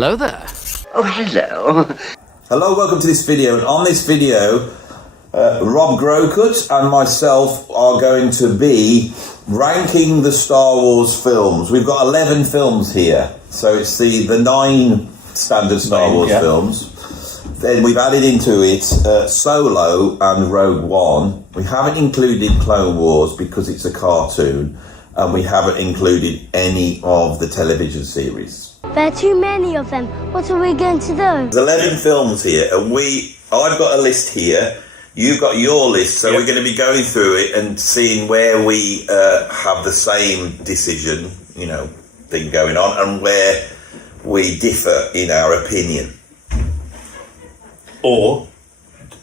Hello there. Oh, hello. Hello, welcome to this video. And on this video, Rob Groucutt and myself are going to be ranking the Star Wars films. We've got 11 films here. So it's the 9 standard Star Wars films. Then we've added into it Solo and Rogue One. We haven't included Clone Wars because it's a cartoon. And we haven't included any of the television series. There are too many of them. What are we going to do? There's 11 films here, and I've got a list here. You've got your list, so we're going to be going through it and seeing where we have the same decision, thing going on, and where we differ in our opinion. Or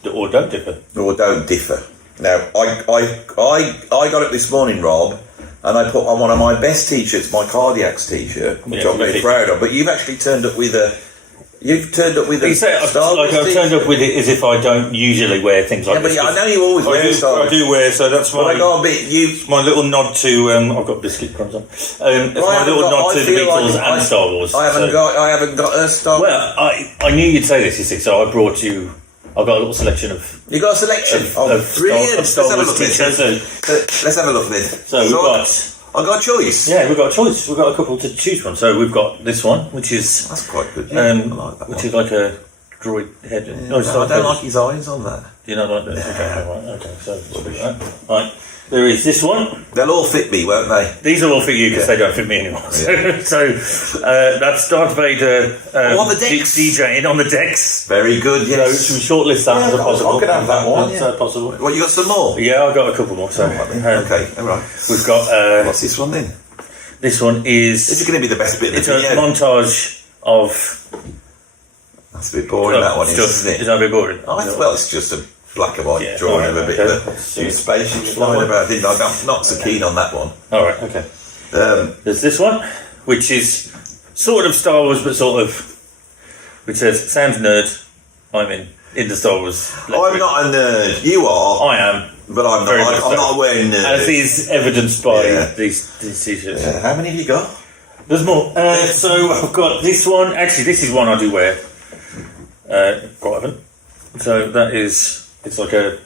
don't differ. Or don't differ. Now, I got it this morning, Rob, and I put on one of my best t-shirts, my Cardiacs t-shirt, which I'm very proud of. But you've actually turned up with a. You've turned up with a. Star Wars I've turned up with it as if I don't usually wear things like this. Yeah, but I know you always wear Star Wars. I do wear, so that's my. I got a bit. My little nod to. I've got biscuit crumbs on. It's my little nod to the Beatles and Star Wars. I haven't got a Star Wars. Well, I knew you'd say this, you see, so I brought you. I've got a little selection of. You got a selection of brilliant. Star Wars t-shirts. Let's have a look then. So we've got. I've got a choice. Yeah, we've got a choice. We've got a couple to choose from. So we've got this one, which is. That's quite good. Yeah, I like that which one. is like a droid head. Yeah, no, I don't like his eyes on that. Do you not like that? Okay, so we'll do that. Right. There is this one. They'll all fit me, won't they? These will all fit you because they don't fit me anymore. Yeah. So that's Darth Vader on the decks. DJing on the decks. Very good, yes. So should we shortlist that as a possible? I could have that one. That's possible. Well, you got some more? Yeah, I've got a couple more. So okay, all right. We've got. What's this one then? This one is. This is going to be the best bit of the video. It's a montage of. That's a bit boring, that one, isn't it? Is that a bit boring? Well, it's just a black and white drawing of a bit of spaceships flying about. I'm not so keen on that one. All right, okay. There's this one, which is sort of Star Wars, but sort of, which says, sounds nerd, I'm in the Star Wars. I'm not a nerd. You are. I am. But I'm not. I'm not wearing nerd. As is evidenced by these t-shirts. Yeah. How many have you got? There's more. So I've got this one. Actually, this is one I do wear quite often. So that is. It's like a.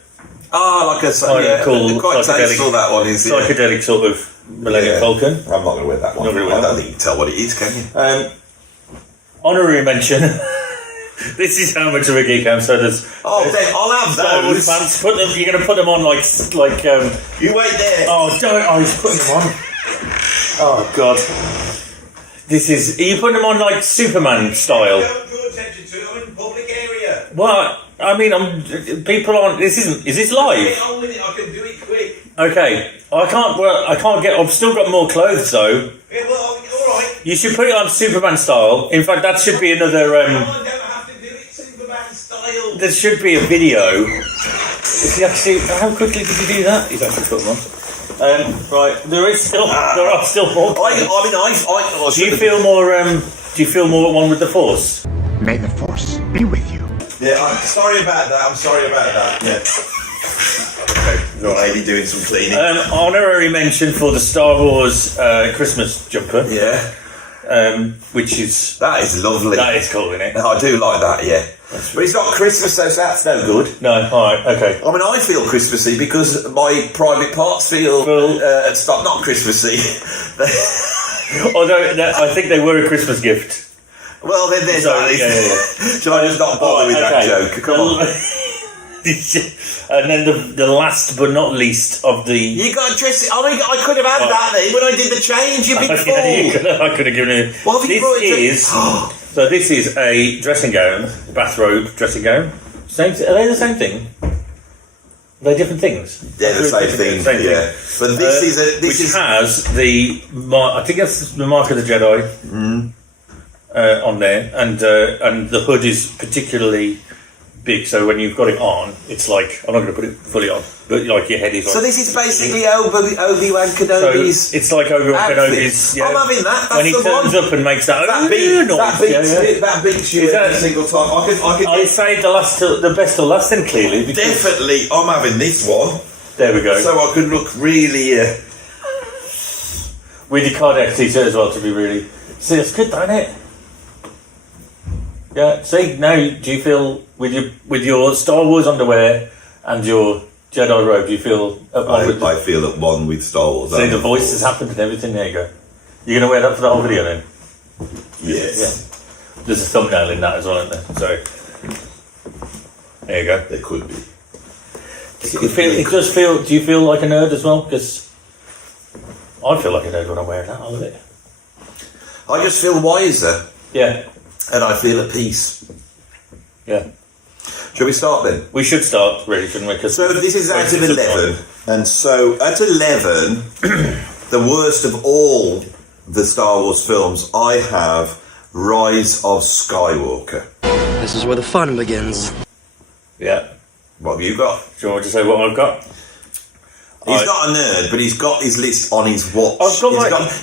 Like a cool, quite tasteful. That one is psychedelic sort of Millennium Falcon. I'm not going to wear that one. I don't think you can tell what it is, can you? Honorary mention. This is how much of a geek I am. So there's. Oh, Ben, I'll have those. Fans, you're going to put them on like. You wait there. Oh, don't! Oh, he's putting them on. Oh God. This is. Are you putting them on like Superman style? Don't draw attention to it. I'm in the public area. Well, I mean, people aren't. This isn't. Is this live? Get on with it. I can do it quick. Okay. I can't. Well, I can't get. I've still got more clothes though. Yeah, well, all right. You should put it on Superman style. In fact, that should be another. There should be a video. How quickly did you do that? He's actually put them on. Right, there are still more. Do you feel more at one with the Force? May the Force be with you. Yeah, I'm sorry about that. Yeah. Okay, you're maybe doing some cleaning. Honorary mention for the Star Wars Christmas jumper. Yeah. Which is... That is lovely. That is cool, isn't it? I do like that, yeah. But it's not Christmas, so that's no good. No, alright, okay. I mean, I feel Christmassy because my private parts feel not Christmassy. Although, I think they were a Christmas gift. Well, then there's that. Yeah. Shall I just not bother with that joke? Come on. And then the last but not least of the... You got to dress it... I mean, I could have had that then when I did the change, you big fool. I could have given it... What have you brought it So this is a dressing gown, bathrobe dressing gown. Are they the same thing? Are they different things? They're the same thing, yeah. But this has the... I think that's the mark of the Jedi on there. And the hood is particularly... big, so when you've got it on, it's like, I'm not going to put it fully on, but like your head is on. So this is basically Obi-Wan Kenobi's. So it's like Obi-Wan Kenobi's. Yeah. I'm having that. That's when he turns up and makes that noise. That beats you every single time. I saved the best till last, then clearly. Definitely, I'm having this one. There we go. So I can look really. With your cardiac t-shirt as well, to be really. See, it's good, don't it? Yeah. See, now do you feel with your Star Wars underwear and your Jedi robe? Do you feel at one with? I feel at one with Star Wars. See, the voice has happened and everything. There you go. You're going to wear that for the whole video then? Yes. Yeah. There's a thumbnail in that as well, isn't there? Sorry. There you go. There could be. Do you feel like a nerd as well? Because I feel like a nerd when I'm wearing that. I love it. I just feel wiser. Yeah. And I feel at peace. Yeah. Shall we start then? We should start, really, shouldn't we? So this is out of 11. And so at 11, the worst of all the Star Wars films, I have Rise of Skywalker. This is where the fun begins. Yeah. What have you got? Do you want me to say what I've got? He's not a nerd, but he's got his list on his watch.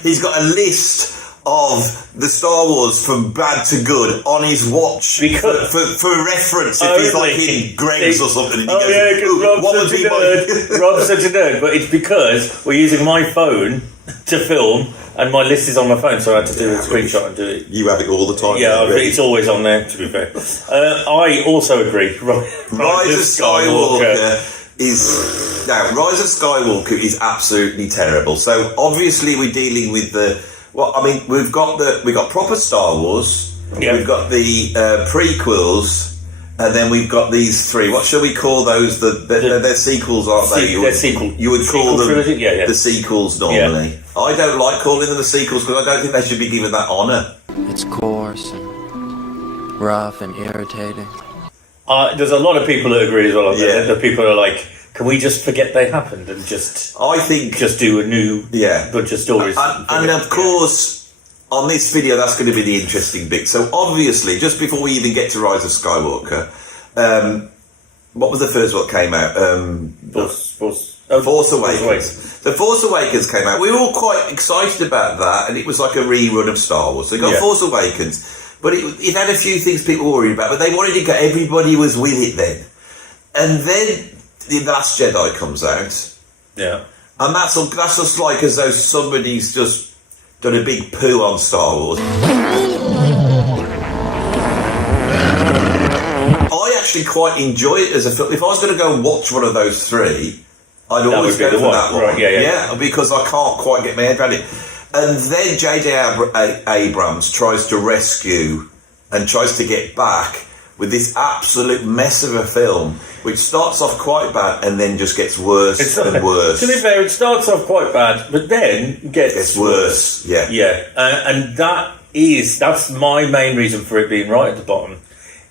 He's got a list of the Star Wars from bad to good on his watch for reference if he's like in Greg's or something. And he goes, Rob's such a nerd, but it's because we're using my phone to film and my list is on my phone, so I had to do a screenshot and do it. You have it all the time. Yeah, it's always on there, to be fair. I also agree. Rise of Skywalker Rise of Skywalker is absolutely terrible. So obviously we're dealing with we've got proper Star Wars. Yeah. We've got the prequels, and then we've got these three. What shall we call those? They're sequels, aren't they? They're sequels. You would call them the sequels normally. Yeah. I don't like calling them the sequels because I don't think they should be given that honour. It's coarse and rough and irritating. There's a lot of people that agree as well. Yeah. The people are like, can we just forget they happened and just do a new bunch of stories? And of course, on this video, that's going to be the interesting bit. So obviously, just before we even get to Rise of Skywalker, what was the first one that came out? Force Awakens. The Force Awakens came out. We were all quite excited about that, and it was like a rerun of Star Wars. So you got Force Awakens, but it had a few things people were worried about, but they wanted to get everybody was with it then. And then The Last Jedi comes out. Yeah. And that's just like as though somebody's just done a big poo on Star Wars. I actually quite enjoy it as a film. If I was going to go and watch one of those three, I'd always go for that one. Right, yeah, because I can't quite get my head around it. And then J.J. Abrams tries to rescue and tries to get back with this absolute mess of a film, which starts off quite bad and then just gets worse and worse. To be fair, it starts off quite bad, but then gets worse. Yeah. Yeah. And that's my main reason for it being right at the bottom,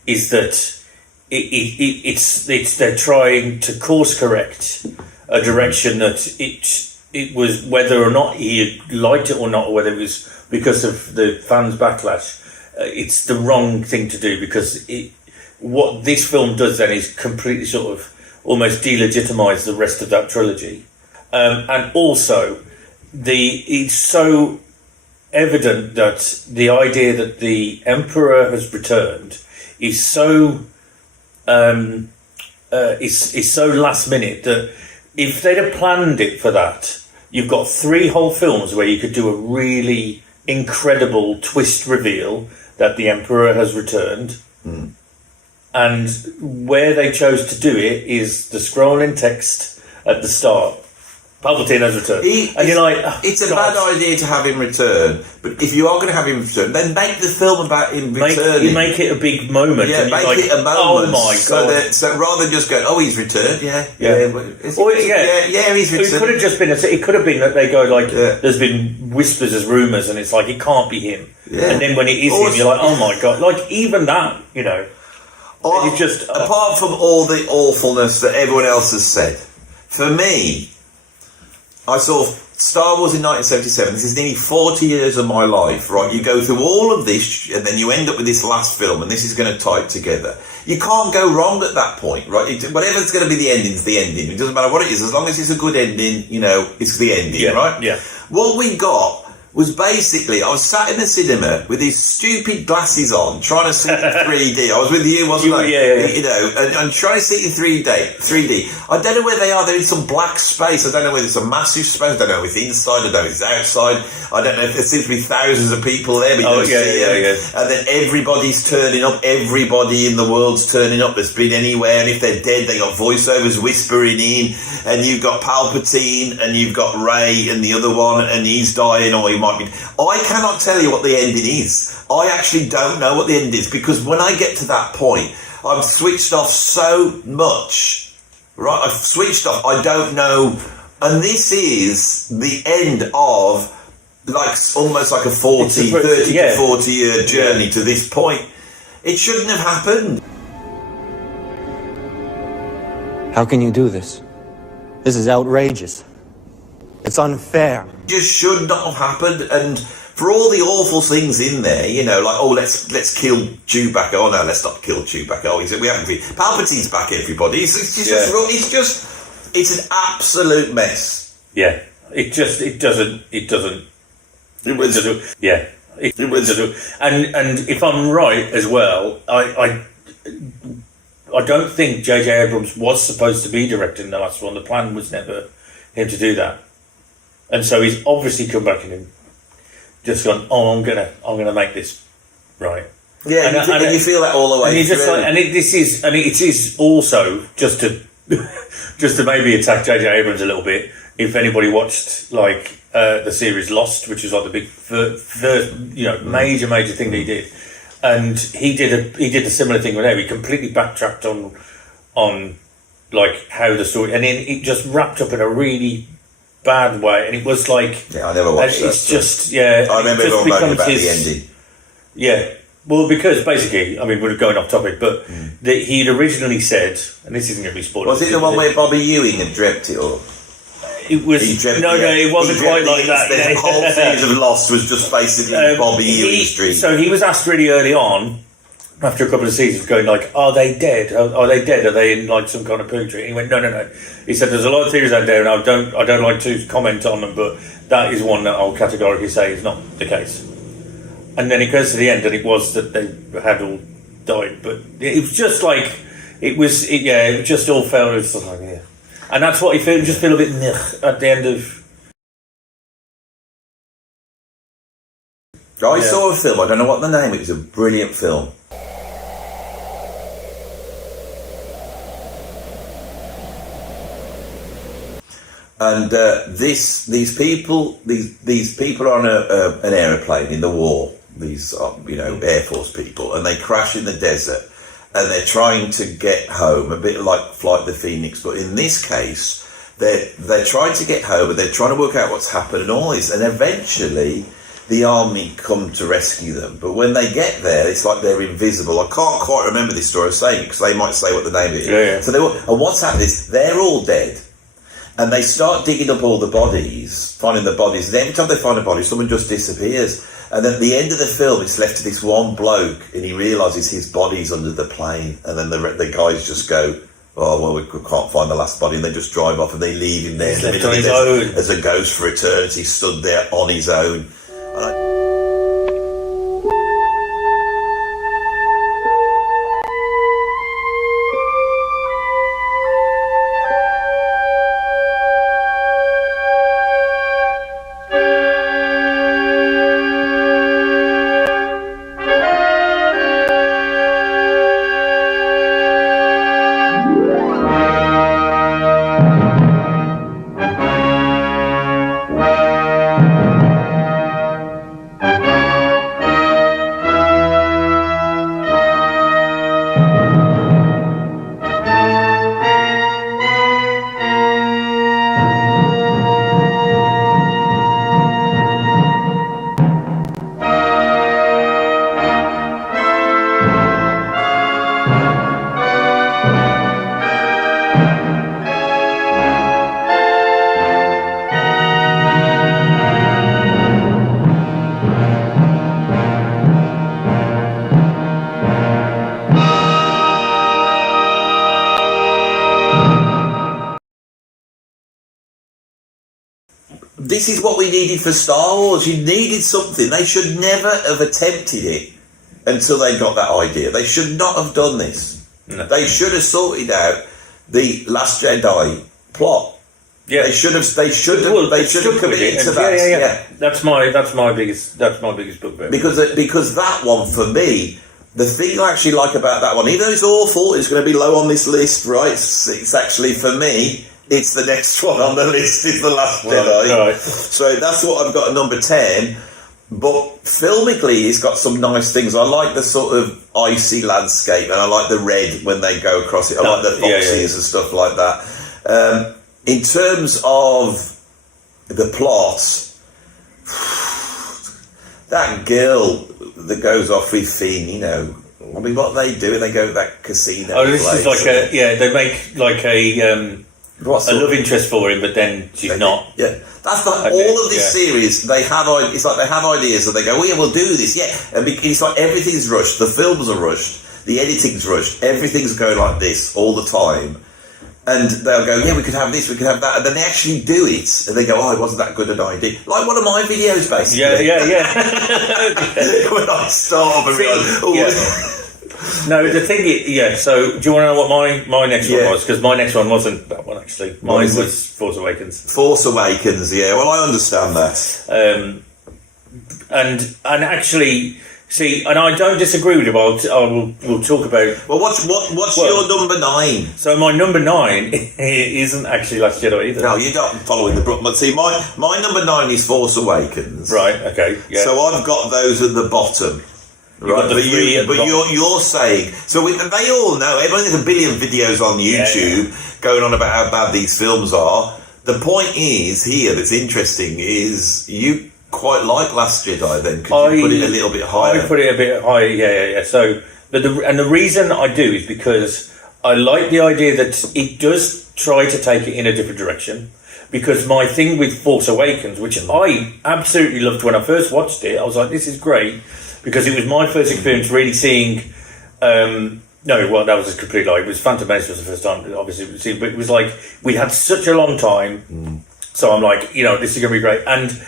is that they're trying to course correct a direction that it was, whether or not he liked it or not, or whether it was because of the fans' backlash, it's the wrong thing to do, because what this film does then is completely sort of almost delegitimise the rest of that trilogy. And also, it's so evident that the idea that the Emperor has returned is so is so last minute that if they'd have planned it for that, you've got 3 whole films where you could do a really incredible twist reveal that the Emperor has returned. Mm. And where they chose to do it is the scrolling text at the start. Palpatine has returned. And you're like, it's a bad idea to have him return, but if you are going to have him return, then make the film about him returning. Make it a big moment. Yeah, make it a moment. Oh my God. So rather than just going, oh, he's returned, he's returned. It could have just been, it could have been that they go like, there's been whispers as rumours, and it's like, it can't be him. Yeah. And then when it is him, you're like, oh my God. Like, even that, you know. Apart from all the awfulness that everyone else has said, for me, I saw Star Wars in 1977. This is nearly 40 years of my life, right? You go through all of this, and then you end up with this last film, and this is going to tie it together. You can't go wrong at that point, right? Whatever's going to be the ending's the ending. It doesn't matter what it is. As long as it's a good ending, you know, it's the ending, right? Yeah. What we got was basically, I was sat in the cinema with these stupid glasses on, trying to see it in 3D. I was with you, wasn't I? Yeah. You know, and trying to see it in 3D. I don't know where they are. They're in some black space. I don't know whether it's a massive space. I don't know if it's inside. I don't know if it's outside. I don't know if there seems to be thousands of people there. But yeah. And then everybody's turning up. Everybody in the world's turning up that's been anywhere. And if they're dead, they got voiceovers whispering in. And you've got Palpatine, and you've got Rey, and the other one, and he's dying, or he might be. I cannot tell you what the ending is. I actually don't know what the end is, because when I get to that point, I'm switched off so much. Right, I've switched off. I don't know, and this is the end of like almost like a 30 to 40 year journey to this point. It shouldn't have happened. How can you do this? This is outrageous. It's unfair. Just should not have happened. And for all the awful things in there, you know, like, oh, let's kill Chewbacca. Oh no, let's not kill Chewbacca. Oh, we haven't. Palpatine's back, everybody. It's an absolute mess. Yeah, it doesn't. And if I'm right as well, I don't think J.J. Abrams was supposed to be directing the last one. The plan was never him to do that. And so he's obviously come back and just gone, oh, I'm gonna make this right. Yeah, and you feel that all the way. And you're just like, it is also just to maybe attack J.J. Abrams a little bit. If anybody watched like the series Lost, which was like the big first, major thing that he did, and he did a similar thing with there. He completely backtracked on like how the story, and then it just wrapped up in a really bad way, and it was like I never watched that. It's just I remember everyone moaning about the ending. Yeah, well, because basically, I mean, we're going off topic, but he'd originally said, and this isn't going to be spoiled. Was it the one where Bobby Ewing had dreamt it, or it was? No, it wasn't quite like that. The whole series of Lost was just basically Bobby Ewing's dream. So he was asked really early on, after a couple of seasons, going like, "Are they dead? Are they dead? Are they in like some kind of purgatory?" And he went, "No." He said, "There's a lot of theories out there, and I don't like to comment on them, but that is one that I'll categorically say is not the case." And then it goes to the end, and it was that they had all died, but it was just like it just all felt. It was just like and that's what he felt. Just feel a bit at the end of. I saw a film. I don't know what the name. It was a brilliant film. And these people are on an aeroplane in the war. These Air Force people, and they crash in the desert, and they're trying to get home, a bit like Flight of the Phoenix. But in this case, they're trying to get home, and they're trying to work out what's happened and all this. And eventually, the army come to rescue them. But when they get there, it's like they're invisible. I can't quite remember this story. I was saying because they might say what the name is. Yeah. So and what's happened is they're all dead. And they start digging up all the bodies, finding the bodies. And every time they find a body, someone just disappears. And then at the end of the film, it's left to this one bloke, and he realises his body's under the plane. And then the guys just go, "Oh well, we can't find the last body," and they just drive off, and they leave him there in the middle of the desert as a ghost for eternity, stood there on his own. this is what we needed for Star Wars. You needed something. They should never have attempted it until they got that idea. They should not have done this. No. They should have sorted out the Last Jedi plot. Yeah, they should have committed to that. Yeah. That's my biggest bugbear. Because that one, for me, the thing I actually like about that one, even though it's awful, it's going to be low on this list, right? It's actually, for me, it's the next one on the list. It's The Last Jedi. Right. So that's what I've got at number 10. But filmically, it's got some nice things. I like the sort of icy landscape, and I like the red when they go across it. I like the foxes and stuff like that. In terms of the plot, that girl that goes off with Finn, you know, I mean, what they do, they go to that casino. Oh, this is like they make like a love interest for him, but then she's not. Yeah, that's like all of this series. They have, it's like they have ideas and they go, "Oh yeah, we'll do this." Yeah, and it's like everything's rushed. The films are rushed. The editing's rushed. Everything's going like this all the time. And they'll go, yeah, we could have this, we could have that, and then they actually do it, and they go, oh, it wasn't that good an idea. Like one of my videos, basically. Yeah. When I start off and realize, No, the thing is, so do you want to know what my next one was? Because my next one wasn't that one, actually. Mine was Force Awakens. Force Awakens, yeah, well, I understand that. And actually... See, and I don't disagree with you, but we'll talk about... Well, what's your number 9? So my number 9 isn't actually Last Jedi either. No, you're not following the book. But see, my number 9 is Force Awakens. Right, okay, yeah. So I've got those at the bottom. Right, but you're saying... So they all know, everyone has a billion videos on YouTube going on about how bad these films are. The point is, here, that's interesting, is you... quite like Last Jedi then? Could you put it a little bit higher? I put it a bit higher, yeah. So, the reason I do is because I like the idea that it does try to take it in a different direction. Because my thing with Force Awakens, which I absolutely loved when I first watched it, I was like, this is great. Because it was my first experience really seeing... that was a complete lie. It was Phantom Menace was the first time, obviously. But it was like, we had such a long time. So I'm like, this is going to be great. And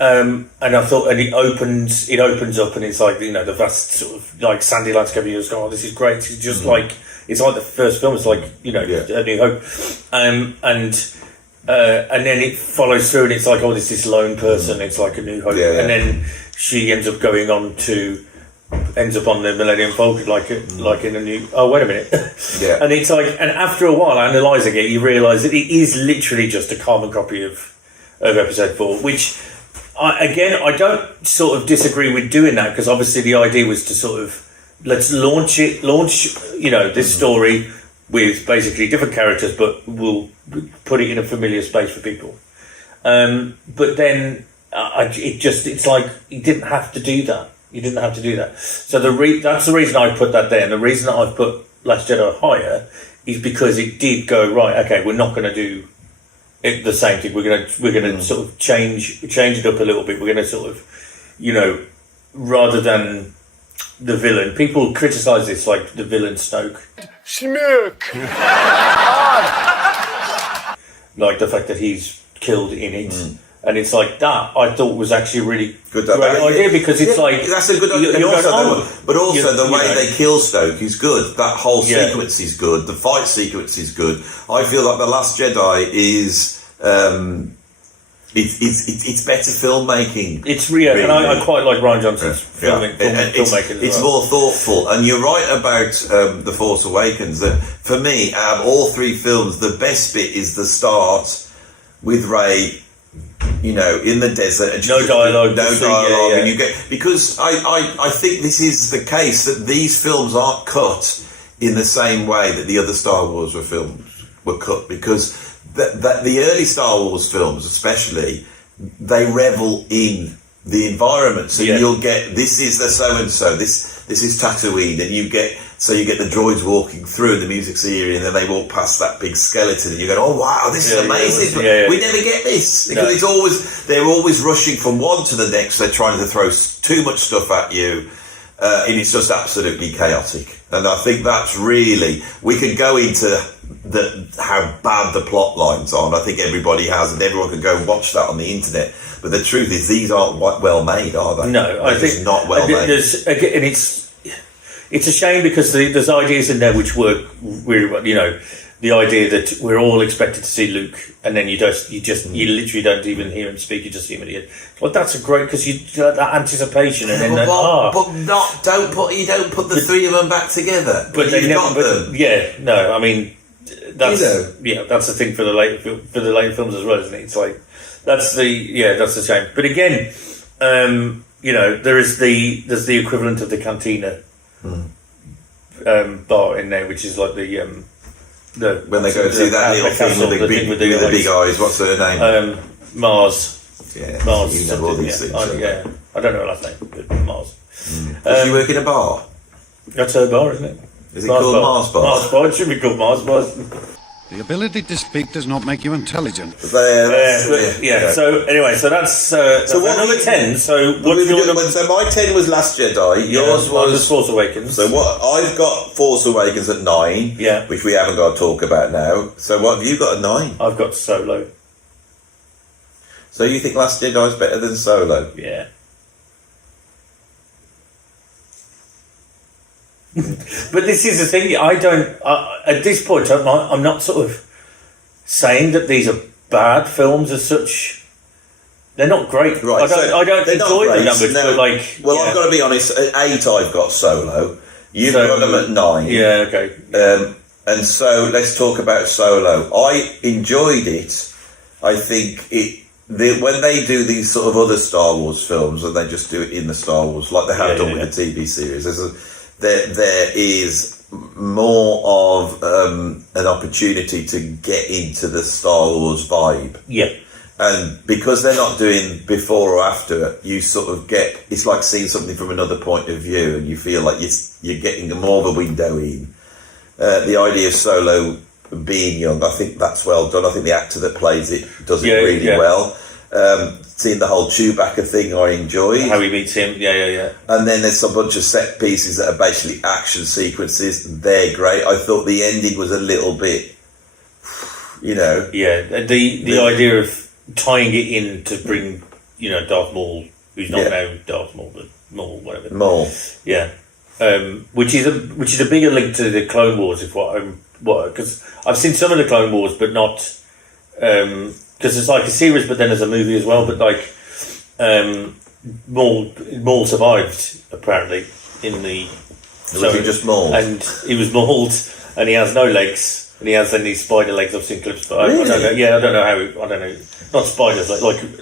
I thought, and it opens up, and it's like, the vast sort of like sandy landscape. You just go, oh, this is great. It's just like, it's like the first film. It's like, A New Hope, and then it follows through, and it's like, oh, this lone person. It's like A New Hope, and then she ends up on the Millennium Falcon, like in a new. Oh, wait a minute. And it's like, and after a while, analysing it, you realise that it is literally just a carbon copy of Episode 4, which. I don't sort of disagree with doing that, because obviously the idea was to sort of let's launch this story with basically different characters, but we'll put it in a familiar space for people. But then it's like you didn't have to do that. You didn't have to do that. So that's the reason I put that there, and the reason that I've put Last Jedi higher is because it did go right. Okay, we're not going to do. The same thing. We're gonna sort of change it up a little bit. We're gonna sort of, rather than the villain. People criticise this like the villain Snoke. Snoke. Like the fact that he's killed in it, and it's like that. I thought was actually really great idea, because it's like that's a good idea. But also the way they kill Snoke is good. That whole sequence is good. The fight sequence is good. I feel like The Last Jedi is it's better filmmaking. It's real, really. And I quite like Rian Johnson's filmmaking. It's more thoughtful. And you're right about The Force Awakens. That for me, out of all 3 films, the best bit is the start with Rey. In the desert, and no dialogue, and you get, because I think this is the case, that these films aren't cut in the same way that the other Star Wars were cut, because the early Star Wars films, especially, they revel in the environment. So you'll get, this is the so and so, this is Tatooine, and you get the droids walking through, and the music's eerie, and then they walk past that big skeleton, and you go, oh wow, this is amazing. We never get this, because they're always rushing from one to the next. They're trying to throw too much stuff at you, and it's just absolutely chaotic. And I think that's really, we could go into how bad the plot lines are, and I think everybody has, and everyone can go and watch that on the internet. But the truth is, these aren't well made, are they? No, I think not well made. And it's a shame because there's ideas in there which work really well. You know, the idea that we're all expected to see Luke, and then you literally don't even hear him speak. You just see him at the end. Well, that's a great because that anticipation, and then you don't put the three of them back together. But they never. Them. Yeah, no, I mean that's that's the thing for the later films as well, isn't it? It's like that's the shame. But again, you know, there's the equivalent of the cantina bar in there, which is like the when they go to see that little thing with the big eyes. What's her name? Mars. Yeah, Mars. You know all these things. I don't know her last name, but Mars. Does she work in a bar? That's her bar, isn't it? Is it called Mars Bar? Mars Bar. It should be called Mars Bar. The ability to speak does not make you intelligent. So anyway, so that's so what number 10. So what's your so my 10 was Last Jedi. Yours was Force Awakens. So what I've got Force Awakens at 9. Yeah, which we haven't got to talk about now. So what have you got at 9? I've got Solo. So you think Last Jedi is better than Solo? Yeah. But this is the thing. I don't. At this point, I'm not sort of saying that these are bad films as such. They're not great. Right. I don't enjoy the numbers. No, but like, I've got to be honest. At 8, I've got Solo. You've got them at 9. Yeah. Okay. And so let's talk about Solo. I enjoyed it. I think when they do these sort of other Star Wars films, and they just do it in the Star Wars, like they have done with the TV series. There is more of an opportunity to get into the Star Wars vibe. Yeah. And because they're not doing before or after, you sort of get, it's like seeing something from another point of view, and you feel like you're getting more of a window in. The idea of Solo being young, I think that's well done. I think the actor that plays it does it really well. Seeing the whole Chewbacca thing, I enjoyed. How he meets him, yeah. And then there's a bunch of set pieces that are basically action sequences. They're great. I thought the ending was a little bit, you know. Yeah, the idea of tying it in to bring, you know, Darth Maul, who's not now Darth Maul, but Maul, whatever. Maul. Yeah. Which is a bigger link to the Clone Wars, because I've seen some of the Clone Wars, but not. Because it's like a series, but then there's a movie as well. But like, Maul survived apparently in the. Was he just mauled? And he was mauled, and he has no legs, and he has then these spider legs. I've seen clips, but really? I don't know. Yeah, I don't know how. I don't know. Not spiders,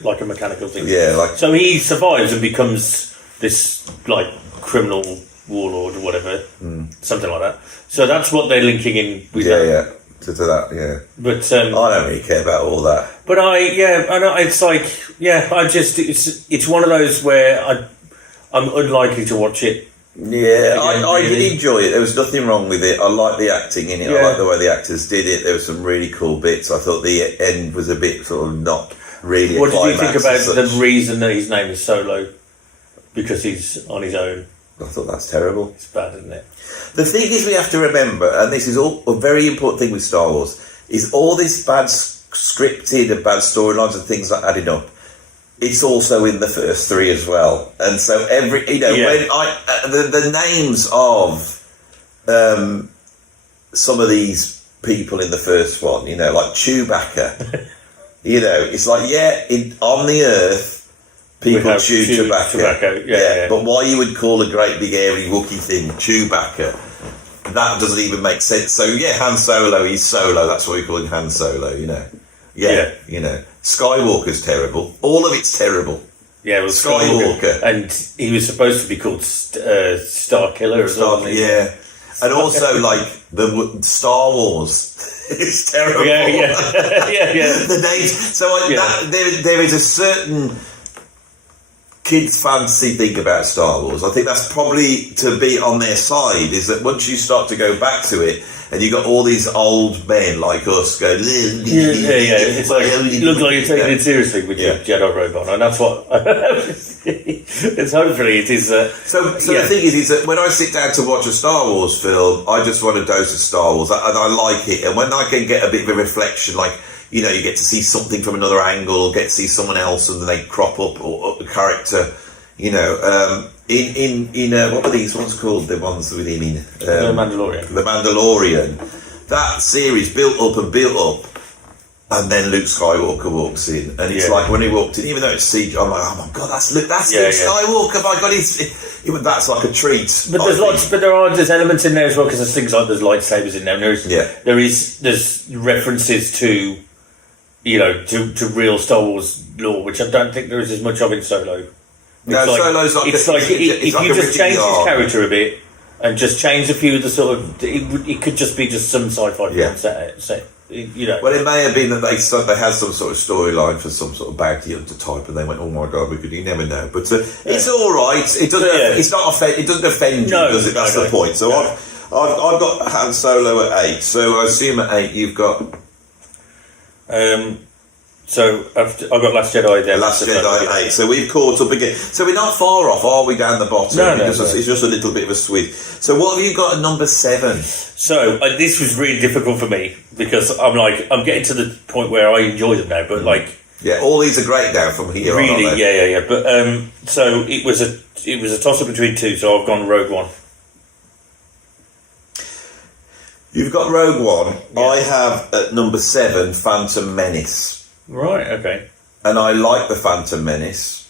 like a mechanical thing. Yeah, like. So he survives and becomes this like criminal warlord or whatever, something like that. So that's what they're linking in with. Yeah. To that, yeah. But I don't really care about all that. But I know it's like, it's one of those where I'm unlikely to watch it. Yeah, I did enjoy it. There was nothing wrong with it. I liked the acting in it. I liked the way the actors did it. There were some really cool bits. I thought the end was a bit sort of not really. What did you think about the reason that his name is Solo? Because he's on his own. I thought that's terrible. It's bad, isn't it? The thing is, we have to remember, and this is all a very important thing with Star Wars, is all this bad scripted and bad storylines and things like adding up. It's also in the first 3 as well, and so when the names of some of these people in the first one, you know, like Chewbacca, you know, it's like on the Earth. People chew tobacco. Yeah. But why you would call a great big airy Wookiee thing Chewbacca, that doesn't even make sense. So Han Solo, he's Solo, that's why we call him Han Solo, you know. Yeah. You know. Skywalker's terrible. All of it's terrible. Yeah, well, Skywalker. And he was supposed to be called Star Killer as well. Yeah. And also, like, the Star Wars. It's terrible. Yeah. The names. So there is a certain kids' fantasy think about Star Wars. I think that's probably to be on their side, is that once you start to go back to it, and you got all these old men like us going, It's like, it looks like you're taking it seriously with your Jedi robe on, and that's what. It's hopefully it is. So the thing is that when I sit down to watch a Star Wars film, I just want a dose of Star Wars, and I like it. And when I can get a bit of a reflection, like, you know, you get to see something from another angle, or get to see someone else, and then they crop up or a character. You know, in what were these ones called? The ones with him in The Mandalorian. The Mandalorian. That series built up, and then Luke Skywalker walks in, and it's like when he walked in, even though it's CG, I'm like, oh my god, that's Luke Skywalker. My god, that's like a treat. But there's elements in there as well, because there's things like there's lightsabers in there. And there's references to, you know, to real Star Wars lore, which I don't think there is as much of in Solo. Solo's like if you just change his character a bit and just change a few of the sort of, it could just be just some sci-fi film set, you know. Well, it may have been that they had some sort of storyline for some sort of bounty hunter type, and they went, "Oh my god, you never know." But it's all right. It doesn't. It's not. It doesn't offend you, does it? That's the point. So I've got Han Solo at 8. So I assume at 8 you've got. So I've got Last Jedi there. Last Jedi at 8. So we've caught up again. So we're not far off, are we, down the bottom? No. It's just a little bit of a sweep. So what have you got at number 7? So this was really difficult for me, because I'm getting to the point where I enjoy them now, but all these are great now from here on. Really, yeah. But so it was a toss up between 2. So I've gone Rogue One. You've got Rogue One. Yeah. I have at number 7 Phantom Menace. Right, okay. And I like the Phantom Menace.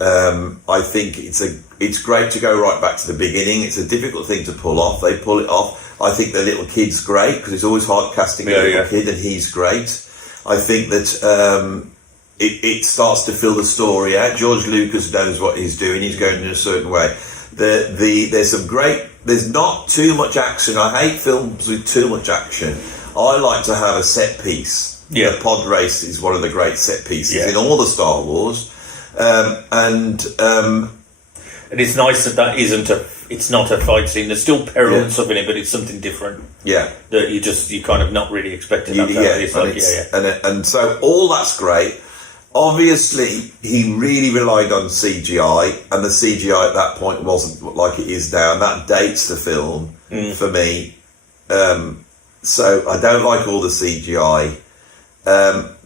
I think it's great to go right back to the beginning. It's a difficult thing to pull off. They pull it off. I think the little kid's great, because it's always hard casting a little kid, and he's great. I think that it starts to fill the story out. George Lucas knows what he's doing. He's going in a certain way. There's not too much action. I hate films with too much action. I like to have a set piece. Yeah. The pod race is one of the great set pieces in all the Star Wars, and it's nice that it's not a fight scene. There's still peril and stuff in it, but it's something different. Yeah, that you kind of not really expecting that. And so all that's great. Obviously, he really relied on CGI, and the CGI at that point wasn't like it is now, and that dates the film for me. So I don't like all the CGI.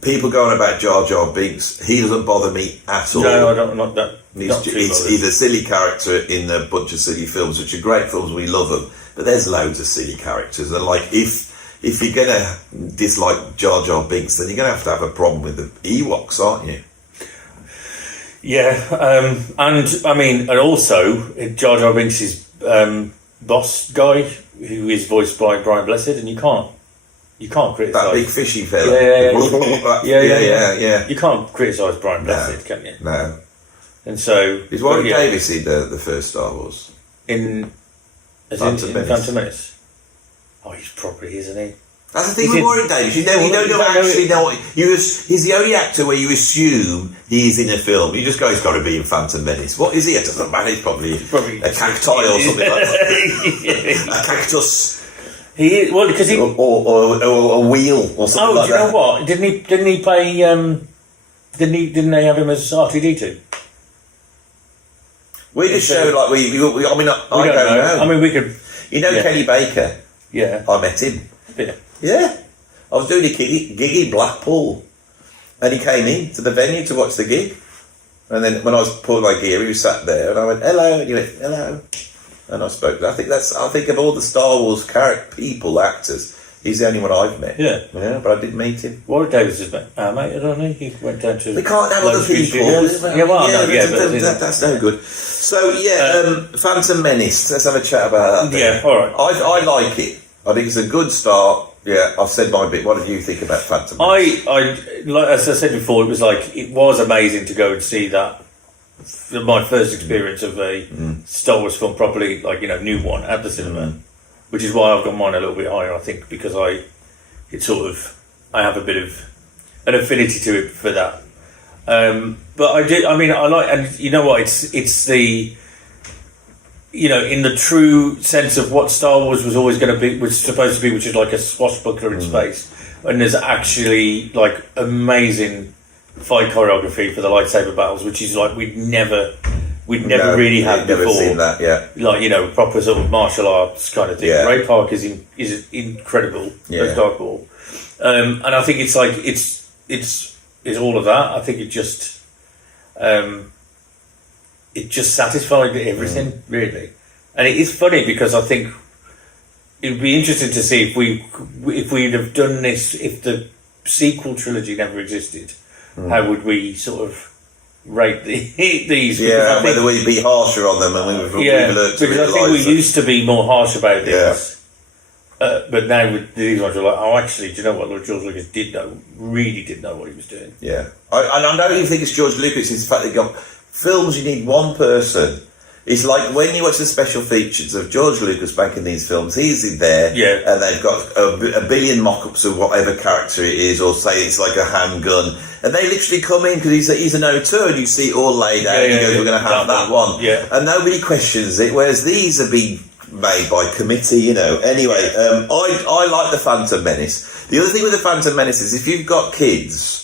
People going about Jar Jar Binks, he doesn't bother me at all. No, I don't. Not that. He's a silly character in a bunch of silly films, which are great films. We love them, but there's loads of silly characters. And like, if you're gonna dislike Jar Jar Binks, then you're gonna have a problem with the Ewoks, aren't you? Yeah, and I mean, and also Jar Jar Binks' boss guy, who is voiced by Brian Blessed, and you can't criticise that big fishy fella. Yeah. You can't criticise Brian Blessed, can you? No. And so is Warwick Davis in the first Star Wars? In Phantom Menace. Oh, he's probably, isn't he? That's the thing with Warwick Davis. You don't actually know what he's the only actor where you assume he's in a film. You just go, he's got to be in Phantom Menace. What is he? It doesn't matter. He's probably a cacti or something like that. A cactus. He is, well, because he or a wheel or something like that. Oh, do you know what? Didn't he play? Didn't they have him as R2D2? We just showed like we. I mean, I don't know. I mean, we could. You know, Kenny Baker. Yeah, I met him. Yeah. I was doing a gig in Blackpool, and he came in to the venue to watch the gig. And then when I was pulling my gear, he was sat there, and I went, "Hello," and he went, "Hello." And I spoke. I think of all the Star Wars actors, he's the only one I've met. Yeah, but I didn't meet him. Warwick Davis is mate, don't he? He went down to. We can't have other people. That's no good. So Phantom Menace. Let's have a chat about that. Yeah, all right. I like it. I think it's a good start. Yeah, I've said my bit. What did you think about Phantom Menace? As I said before, it was amazing to go and see that. My first experience of a Star Wars film properly, new one at the cinema, which is why I've got mine a little bit higher. I think because I have a bit of an affinity to it for that. But I do. I mean, I like, and you know what? It's the, you know, in the true sense of what Star Wars was always going to be, was supposed to be, which is like a swashbuckler in space, and there's actually like amazing fight choreography for the lightsaber battles, which is like we'd never really had never before. Seen that, yeah. Like, you know, proper sort of martial arts kind of thing. Yeah. Ray Park is incredible as Darth Maul, and I think it's like it's all of that. I think it just satisfied everything really, and it is funny because I think it would be interesting to see if we'd have done this if the sequel trilogy never existed. How would we sort of rate these? Yeah, whether we'd be harsher on them and we've learned to because I think we used to be more harsh about this. But now with these ones, we're like, oh, actually, do you know what? Lord George Lucas really did know what he was doing. Yeah. And I don't even think it's George Lucas, it's the fact that you've got films, you need one person. It's like when you watch the special features of George Lucas making these films, he's in there, and they've got a billion mock-ups of whatever character it is, or say it's like a handgun, and they literally come in because he's an auteur, and you see it all laid out, and he goes, we're going to have that one. Yeah. And nobody questions it, whereas these are being made by committee, you know. Anyway, I like The Phantom Menace. The other thing with The Phantom Menace is if you've got kids...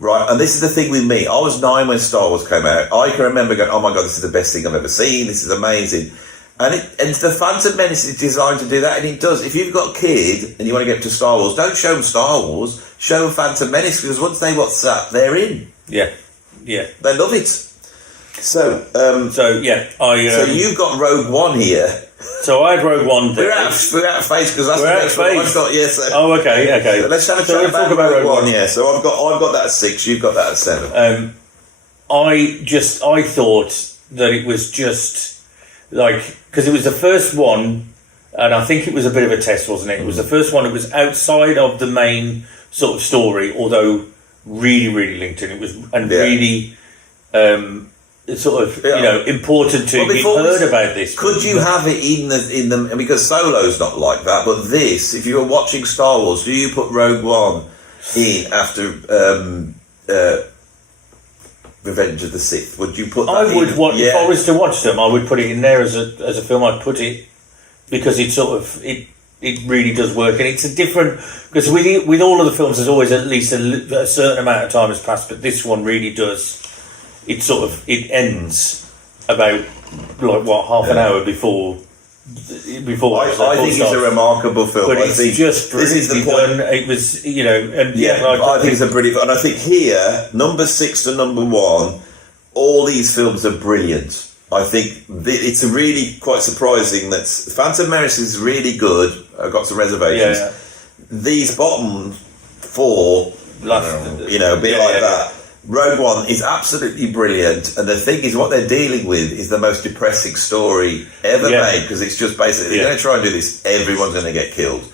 Right, and this is the thing with me. I was 9 when Star Wars came out. I can remember going, oh my God, this is the best thing I've ever seen. This is amazing. And The Phantom Menace is designed to do that, and it does. If you've got a kid and you want to get to Star Wars, don't show them Star Wars. Show them Phantom Menace, because once they watch that, they're in. Yeah, yeah. They love it. So you've got Rogue One here. So I had Rogue One. We're out of phase because that's the next one I've got. Yeah. So, okay. So let's have a chat about Rogue One. Yeah. So I've got that at 6. You've got that at 7. I thought that it was just like, because it was the first one, and I think it was a bit of a test, wasn't it? It was the first one. It was outside of the main sort of story, although really, really linked in. It was really. Sort of, you know, important to be heard about this. Could you have it in the because Solo's not like that, but this, if you were watching Star Wars, do you put Rogue One in after Revenge of the Sith? Would you put that if I was to watch them, I would put it in there as a film. I'd put it because it sort of it really does work, and it's a different, because with all of the films there's always at least a certain amount of time has passed, but this one really does. It ends about like half an hour before. I think it's a remarkable film. But it's just this is the point. It was, you know, and I think it's a brilliant. And I think here, number 6 to number 1, all these films are brilliant. I think it's really quite surprising that Phantom Menace is really good. I've got some reservations. Yeah. These bottom 4, a bit like that. Rogue One is absolutely brilliant, and the thing is, what they're dealing with is the most depressing story ever made, because it's just basically they're going to try and do this, everyone's going to get killed,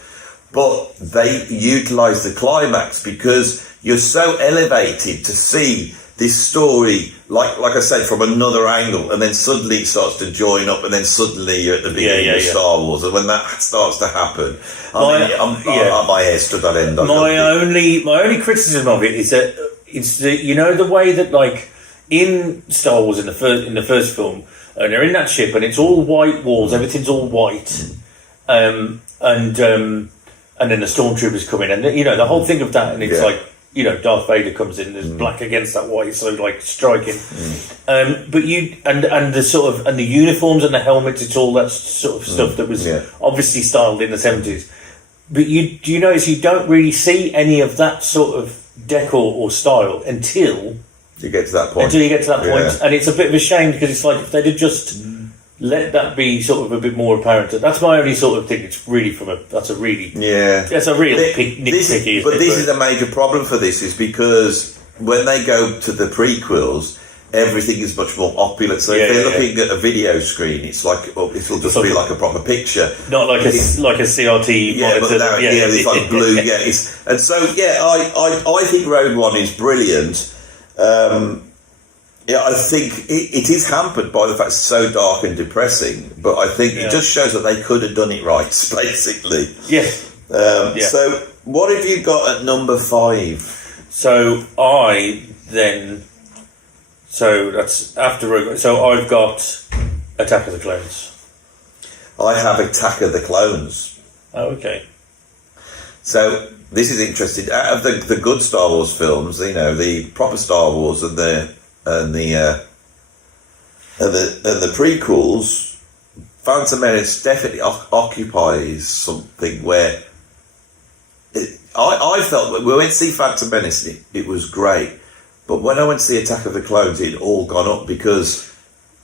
but they utilise the climax because you're so elevated to see this story, like I said, from another angle, and then suddenly it starts to join up, and then suddenly you're at the beginning of Star Wars, and when that starts to happen, my hair stood on end. My only criticism of it is that it's the way that, like, in Star Wars in the first film, and they're in that ship, and it's all white walls, everything's all white, and then the stormtroopers come in, and the whole thing of that, and it's like, Darth Vader comes in, there's black against that white, so like striking. But and the sort of, and the uniforms and the helmets, it's all that sort of stuff that was obviously styled in the 70s. But do you notice you don't really see any of that sort of decor or style until you get to that point. And it's a bit of a shame, because it's like if they'd have just let that be sort of a bit more apparent. That's my only sort of thing. It's really that's a real nitpicky. But this is a major problem for this, is because when they go to the prequels, everything is much more opulent. So if they're looking at a video screen, it's like it'll just be like a proper picture, not like a CRT monitor. But it's like blue. And so I think Rogue One is brilliant. I think it is hampered by the fact it's so dark and depressing, but I think it just shows that they could have done it right, basically. Yeah. So what have you got at number 5? So that's after Rogue One. So I've got Attack of the Clones. I have Attack of the Clones. Oh, okay. So this is interesting. Out of the good Star Wars films, the proper Star Wars and the prequels, Phantom Menace definitely occupies something where I felt when we went to see Phantom Menace, it was great, but when I went to see Attack of the Clones, it had all gone up because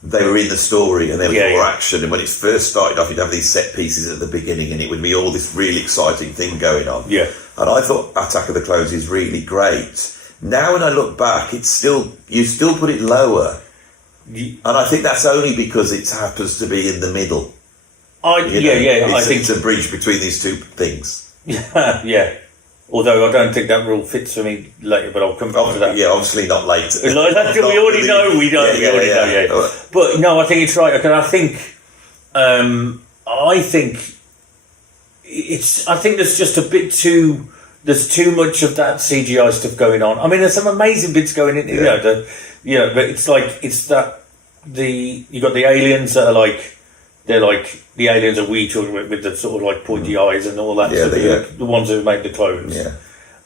they were in the story and there was more action. And when it first started off, you'd have these set pieces at the beginning, and it would be all this really exciting thing going on. Yeah, and I thought Attack of the Clones is really great. Now, when I look back, you still put it lower. And I think that's only because it happens to be in the middle. I think it's a bridge between these two things. Yeah. Although I don't think that rule fits for me later, but I'll come back to that. Yeah, obviously not later. We already know. We already know. But no, I think it's right. Because I think there's just a bit too. There's too much of that CGI stuff going on. I mean, there's some amazing bits going in. But it's like you've got the aliens that are like. They're like the aliens that we talk about with the sort of like pointy eyes and all that. The ones who made the clones. Yeah.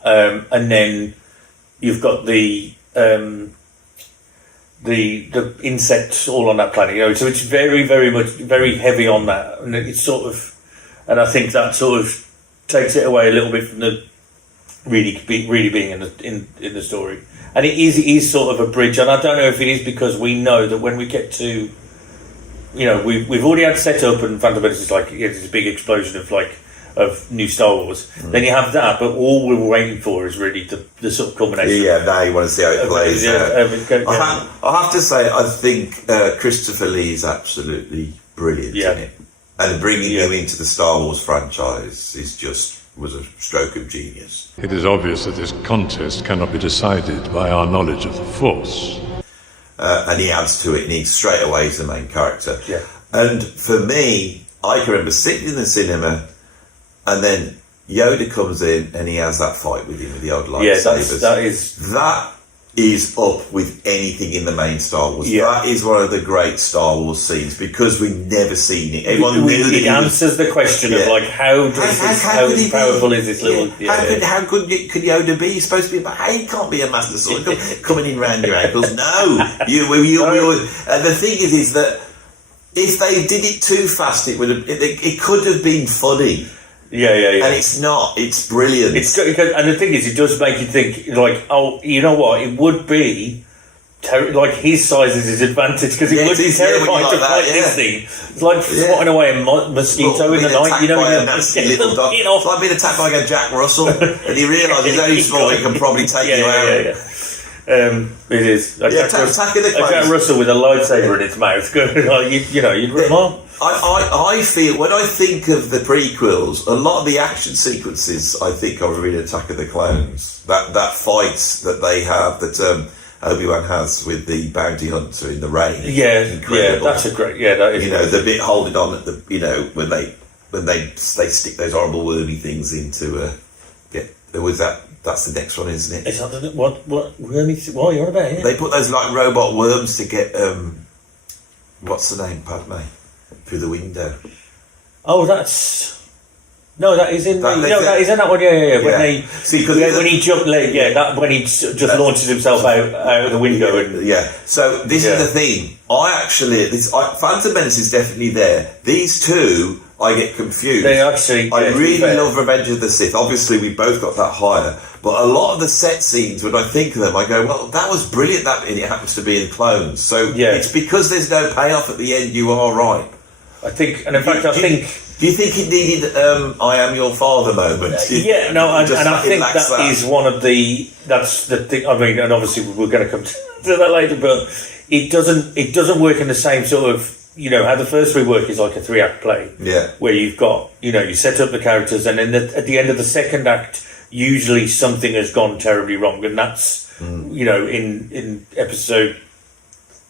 And then you've got the insects all on that planet. So it's very, very much very heavy on that, and it's sort of, and I think that sort of takes it away a little bit from the really being in the story. And it is sort of a bridge, and I don't know if it is because we know that when we get to. We've already had set up, and Phantom Menace is like this big explosion of new Star Wars. Then you have that, but all we're waiting for is really the sort of culmination. Yeah, now you want to see how it plays. I have to say, I think Christopher Lee is absolutely brilliant in it, and bringing him into the Star Wars franchise was a stroke of genius. It is obvious that this contest cannot be decided by our knowledge of the Force. And he adds to it, and he's straight away he's the main character. Yeah. And for me, I can remember sitting in the cinema, and then Yoda comes in, and he has that fight with him with the old lightsabers. That is up with anything in the main Star Wars. Yeah. That is one of the great Star Wars scenes because we've never seen it. It answers the question of how powerful is this little? How good could Yoda be? He's supposed to be, but he can't be a master sword coming in round your ankles. No, and the thing is that if they did it too fast, it could have been funny. Yeah. And it's not. It's brilliant. And the thing is, it does make you think, like, oh, you know what? It would be like his size is his advantage because it would be terrifying to fight this thing. It's like swatting away a mosquito in the night. It's like being attacked by a Jack Russell, and he realises he's only small. He can probably take you out. It is. Jack Russell with a lightsaber in its mouth. You'd rip him on. I feel when I think of the prequels, a lot of the action sequences I think are in Attack of the Clones. That fight that they have that Obi-Wan has with the bounty hunter in the rain. Incredible. That's a great. That is. The bit holding on at the when they stick those horrible wormy things into That's the next one, isn't it? It's not what wormy? What you're on about here? They put those like robot worms to get what's the name, Padme, through the window. Oh, that is in that is in that one. Yeah. When they when he jumped, when he just launches himself out of the window So this is the thing. Phantom Menace is definitely there. These two, I get confused. They actually. I really love Revenge of the Sith. Obviously, we both got that higher. But a lot of the set scenes, when I think of them, I go, well, that was brilliant, and it happens to be in Clones. So it's because there's no payoff at the end, you are right. I think, and in fact, I think... Do you think it needed I am your father moment? And I think that is one of the... That's the thing, I mean, and obviously we're going to come to that later, but it doesn't work in the same sort of... how the first three work is like a 3-act play. Yeah. Where you've got, you set up the characters, and then at the end of the second act... Usually something has gone terribly wrong, and that's in episode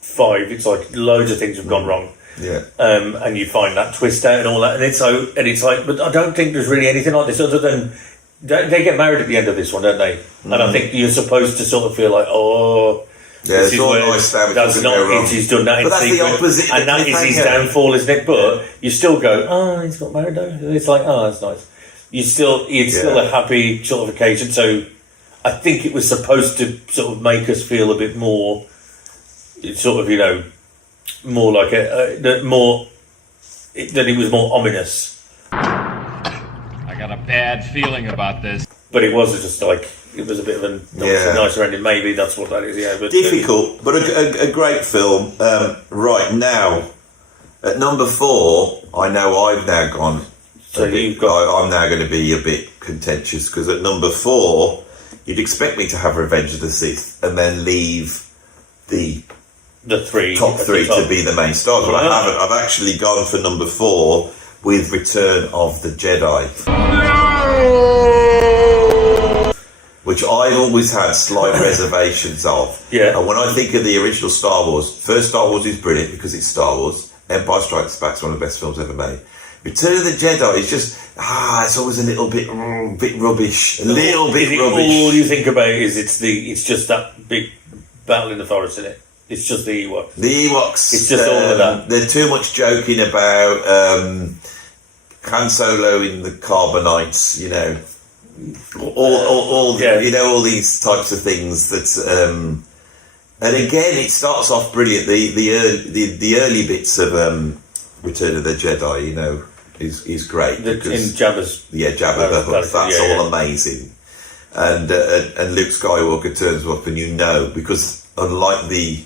5, it's like loads of things have gone wrong. Yeah. And you find that twist out and all that, and it's like, but I don't think there's really anything like this other than They get married at the end of this one, don't they? And I think you're supposed to sort of feel like, oh, Yeah, this it's is all where nice that that's not it. He's done that in But that's the secret, opposite. and that is his downfall, isn't it? But you still go, oh, he's got married though. It's like, oh, that's nice. It's still a happy sort of occasion. So I think it was supposed to sort of make us feel a bit more, sort of, more like that it was more ominous. I got a bad feeling about this. But it was just like, it was a bit of a nicer ending. Maybe that's what that is, yeah. But, difficult, but a great film. Right now, at number 4, I know I've now gone. So I'm now going to be a bit contentious because at number 4, you'd expect me to have Revenge of the Sith and then leave the top 3 to be the main stars. But I haven't. I've actually gone for number 4 with Return of the Jedi. Which I've always had slight reservations of. Yeah. And when I think of the original Star Wars, first Star Wars is brilliant because it's Star Wars. Empire Strikes Back is one of the best films ever made. Return of the Jedi is just, it's always a little bit rubbish. A little bit rubbish. All you think about is it's just that big battle in the forest, isn't it? It's just the Ewoks. The Ewoks. It's just all of that. There's too much joking about Han Solo in the Carbonites, all these types of things that and again it starts off brilliant. The early bits of Return of the Jedi is great in Jabba's Jabba the Hutt, that's all amazing, and Luke Skywalker turns up and because unlike the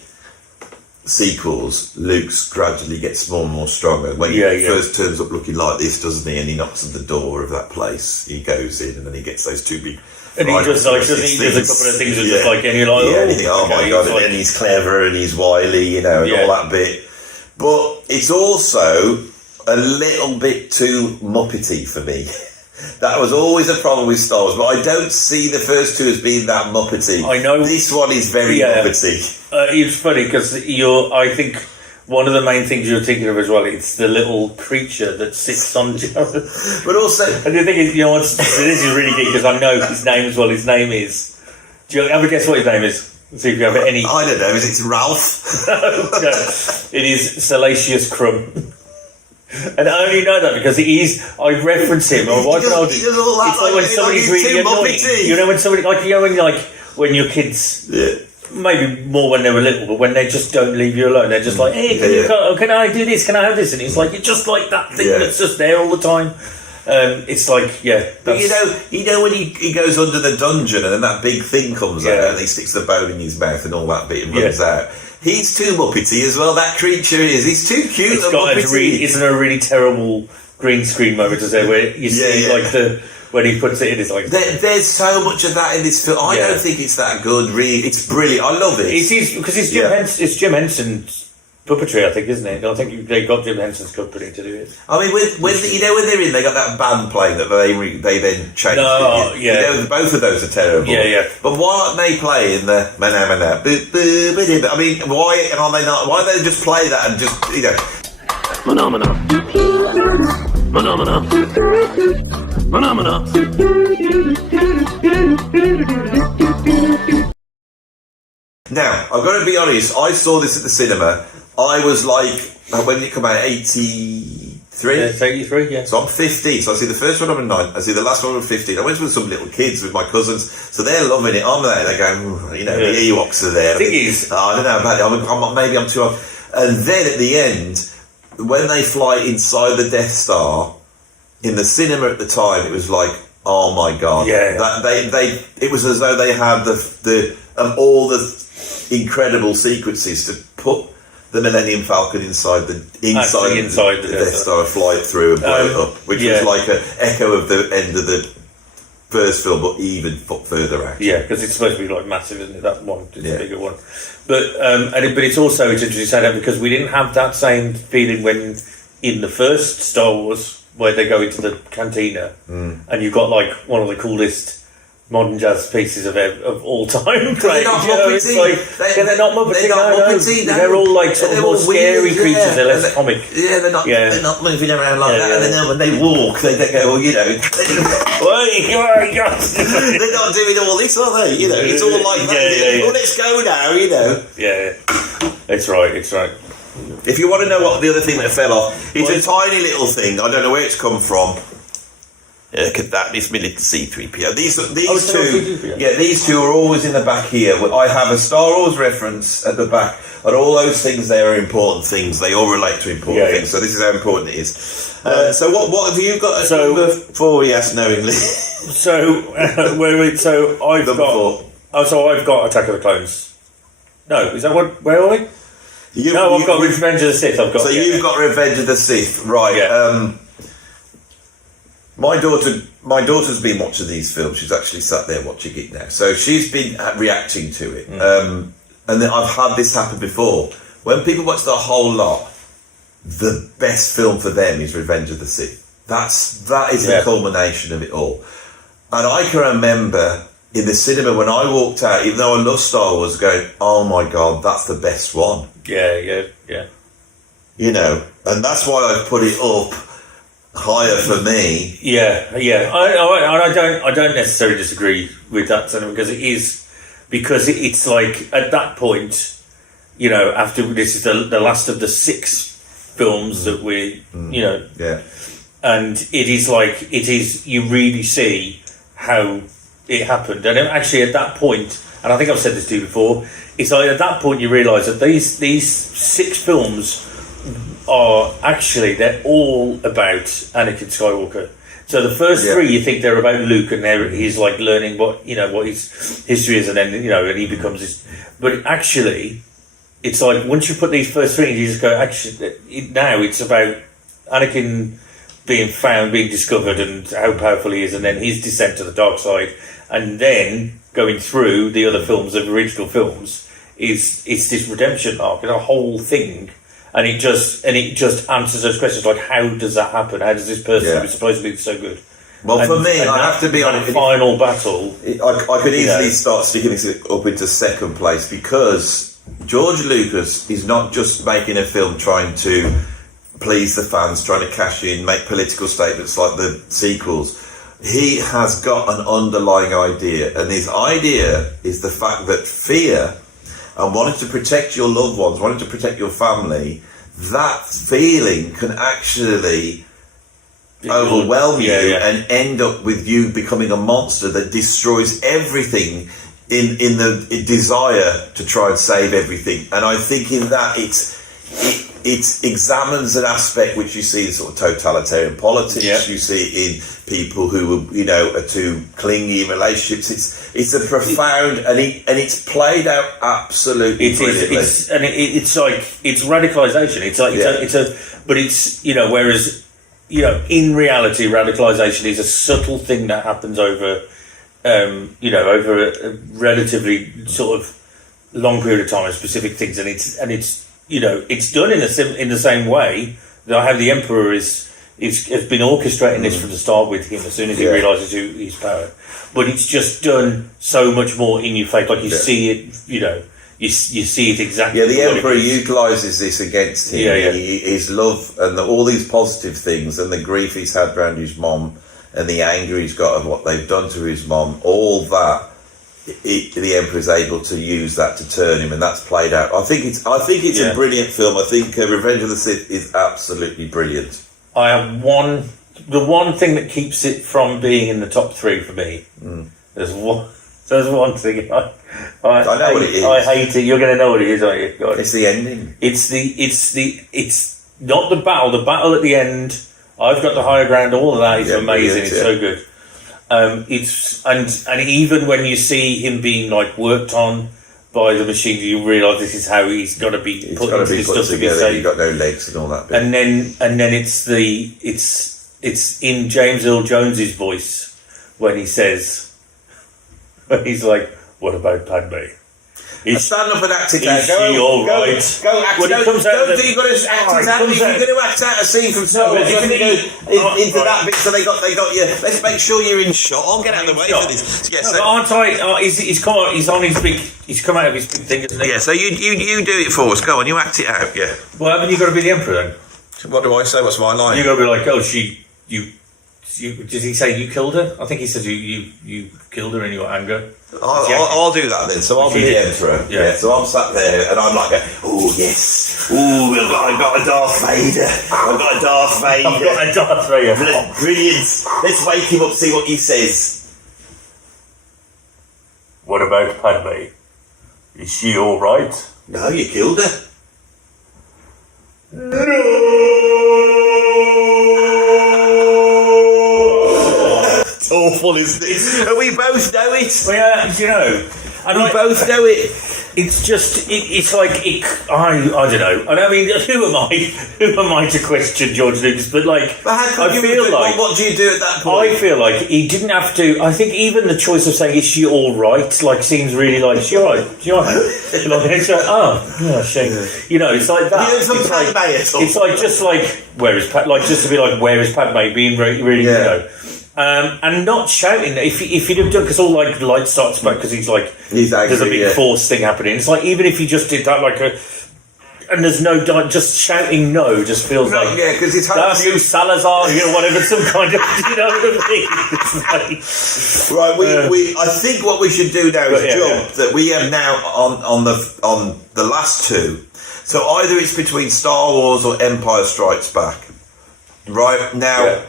sequels, Luke's gradually gets more and more stronger. When he first turns up looking like this, doesn't he? And he knocks at the door of that place. He goes in, and then he gets those 2 big. And he just does a couple of things that just like, and you're like, and you think, oh my god, and he's clever and he's wily, and all that bit. But it's also a little bit too Muppety for me. That was always a problem with Star Wars, but I don't see the first 2 as being that Muppety. I know. This one is very Muppety. It's funny because I think one of the main things you're thinking of as well, it's the little creature that sits on Jabba. But also... And the thing is, this is really good because I know his name as well. His name is... Do you ever guess what his name is? See if you have any... I don't know, is it Ralph? No, it is Salacious Crumb. And I only know that because I reference him. Or why can't I? It's like when somebody's really annoying. When somebody when your kids, maybe more when they were little, but when they just don't leave you alone, they're just like, hey, can I do this? Can I have this? And it's like it's just like that thing that's just there all the time. It's like but when he goes under the dungeon and then that big thing comes out and he sticks the bone in his mouth and all that bit and runs out. He's too Muppety as well. That creature is. He's too cute. Isn't a really terrible green screen moment, is there? Where you see when he puts it in, it's like there's so much of that in this film. I don't think it's that good. Really, it's brilliant. I love it. Because it's Jim Henson's puppetry, I think, isn't it? I think they got Jim Henson's company to do it. I mean, when they're in, they got that band playing that they then changed. Both of those are terrible. Yeah. But why aren't they playing the mana? I mean, why are they not? Why don't they just play that and just Phenomena. Now, I've got to be honest, I saw this at the cinema. I was like, when did it come out? 83? Yeah, it's 83, yeah. So I'm 15. So I see the first one, I'm 9. I see the last one, I'm 15. I went with some little kids with my cousins. So they're loving it. I'm there. They're going, the Ewoks are there. The thing is... I don't know about it. Maybe I'm too old. And then at the end, when they fly inside the Death Star, in the cinema at the time, it was like, oh my God. Yeah. It was as though they had all the incredible sequences to put the Millennium Falcon inside the Death Star, fly it through and blow it up, which was like an echo of the end of the first film, but even further out. Yeah, because it's supposed to be like massive, isn't it? That one, it's a bigger one. But it's also interesting to say that because we didn't have that same feeling when in the first Star Wars where they go into the cantina and you've got like one of the coolest modern jazz pieces of all time. They're not Muppety. They're not Muppety. No. They're all like sort of more scary creatures. They're less comic. Yeah, they're not moving around like that. And then when they walk, they go, you know. They're not doing all this, are they? You know, it's all like that. Well, let's go now, you know. Yeah, it's right. If you want to know what the other thing that fell off, it's a tiny little thing. I don't know where it's come from. Look at that, this little C-3PO. These two are always in the back here. I have a Star Wars reference at the back, and all those things there are important things. They all relate to important things. So this is how important it is. So what have you got number 4? He asked knowingly. I've got Attack of the Clones. No, is that what? Where are we? I've got Revenge of the Sith. You've got Revenge of the Sith, right? Yeah. My daughter's been watching these films. She's actually sat there watching it now. So she's been reacting to it. And then I've had this happen before. When people watch the whole lot, the best film for them is Revenge of the Sith. That is the culmination of it all. And I can remember in the cinema when I walked out, even though I love Star Wars, going, "Oh my God, that's the best one." Yeah. You know, and that's why I put it up higher for me. Yeah. I don't necessarily disagree with that sentiment because it's like at that point, you know, after this is the last of the 6 films that we, you know, and it is you really see how it happened, and actually at that point, and I think I've said this to you before, it's like at that point you realise that these 6 films are actually, they're all about Anakin Skywalker. So the first 3 you think they're about Luke and he's like learning what his history is, and then and he becomes this. But actually, it's like once you put these first 3, you just go, actually now it's about Anakin being found, being discovered, and how powerful he is, and then his descent to the dark side, and then going through the other films, the original films, it's this redemption arc, and a whole thing. And it just answers those questions like, how does that happen? How does this person who's supposed to be so good? Well, for me, I have to be honest. Final battle. I could easily start sticking this up into second place because George Lucas is not just making a film trying to please the fans, trying to cash in, make political statements like the sequels. He has got an underlying idea, and his idea is the fact that fear and wanting to protect your loved ones, wanting to protect your family, that feeling can actually overwhelm you and end up with you becoming a monster that destroys everything in the desire to try and save everything. And I think in that it examines an aspect which you see in sort of totalitarian politics. You see it in people who are too clingy in relationships. It's a profound and it's played out absolutely brilliantly. It's like it's radicalization. It's like but it's whereas in reality radicalization is a subtle thing that happens over over a relatively sort of long period of time, specific things, and it's it's done in the same way that how the Emperor has been orchestrating this from the start with him as soon as he realises his power. But it's just done so much more in your face, like you see it, you see it exactly. Yeah, the Emperor utilises this against him. His love and all these positive things, and the grief he's had around his mom, and the anger he's got of what they've done to his mom, all that. The Emperor is able to use that to turn him, and that's played out. I think it's a brilliant film. I think Revenge of the Sith is absolutely brilliant. I have the one thing that keeps it from being in the top 3 for me. There's one thing I know what it is. I hate it. You're going to know what it is, aren't you? God. It's the ending. It's not the battle. The battle at the end. I've got the higher ground. All of that is amazing. It's so good. It's and even when you see him being like worked on by the machine, you realise this is how he's got to be put into this stuff together. He's got no legs and all that bit. And then it's in James Earl Jones's voice when he's like, "What about Padme?" Stand up and act it out. Is she all right? Go act When it out. it comes out Don't of think you've got to act it out. If you're going to act out a scene from Star Wars, you have to go into that bit so they got you. Let's make sure you're in shot. I'll get out of the way for this. Yeah, so, aren't I? He's come out. He's on his big. He's come out of his big thing, isn't he? yeah, so you do it for us. Go on, you act it out. Yeah. Well, haven't you got to be the Emperor then? What do I say? What's my line? You got to be like, oh, you. Did he say you killed her? I think he said you killed her in your anger. I'll do that then. So I'll be the Emperor. Yeah. So I'm sat there and I'm like, oh yes, I've got a Darth Vader. I've got a Darth Vader. Brilliant. Let's wake him up, see what he says. What about Padme? Is she all right? No, you killed her. It's awful, isn't it? And we both know it. Well, yeah, you know, and We both know it. It's just, it's like, I don't know. And I mean, who am I to question George Lucas? But like, I feel like, what do you do at that point? I feel like he didn't have to. I think even the choice of saying, "Is she all right?" like seems really like, "She all right? She all right?" Like, it's like, oh, yeah, shame. You know, it's like that. It's like just like, where is Pat? Like just to be like, where is Padme? Being really, you know. And not shouting. If you'd have done, because all like the light starts back because he's angry, there's a big force thing happening. It's like even if you just did that, like and there's no just shouting no just feels like because it's that's you Salazar, you know, whatever, some kind of, you know what I mean? It's like, right. I think what we should do now is jump that we have now on the last two. So either it's between Star Wars or Empire Strikes Back. Right now. Yeah.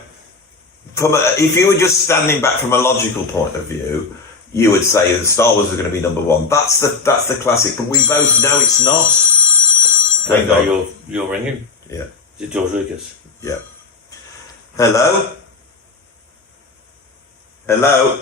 If you were just standing back from a logical point of view, you would say that Star Wars is going to be number one. That's the classic, but we both know it's not. Hang on, you're ringing. Yeah. Is it George Lucas? Yeah. Hello. Hello.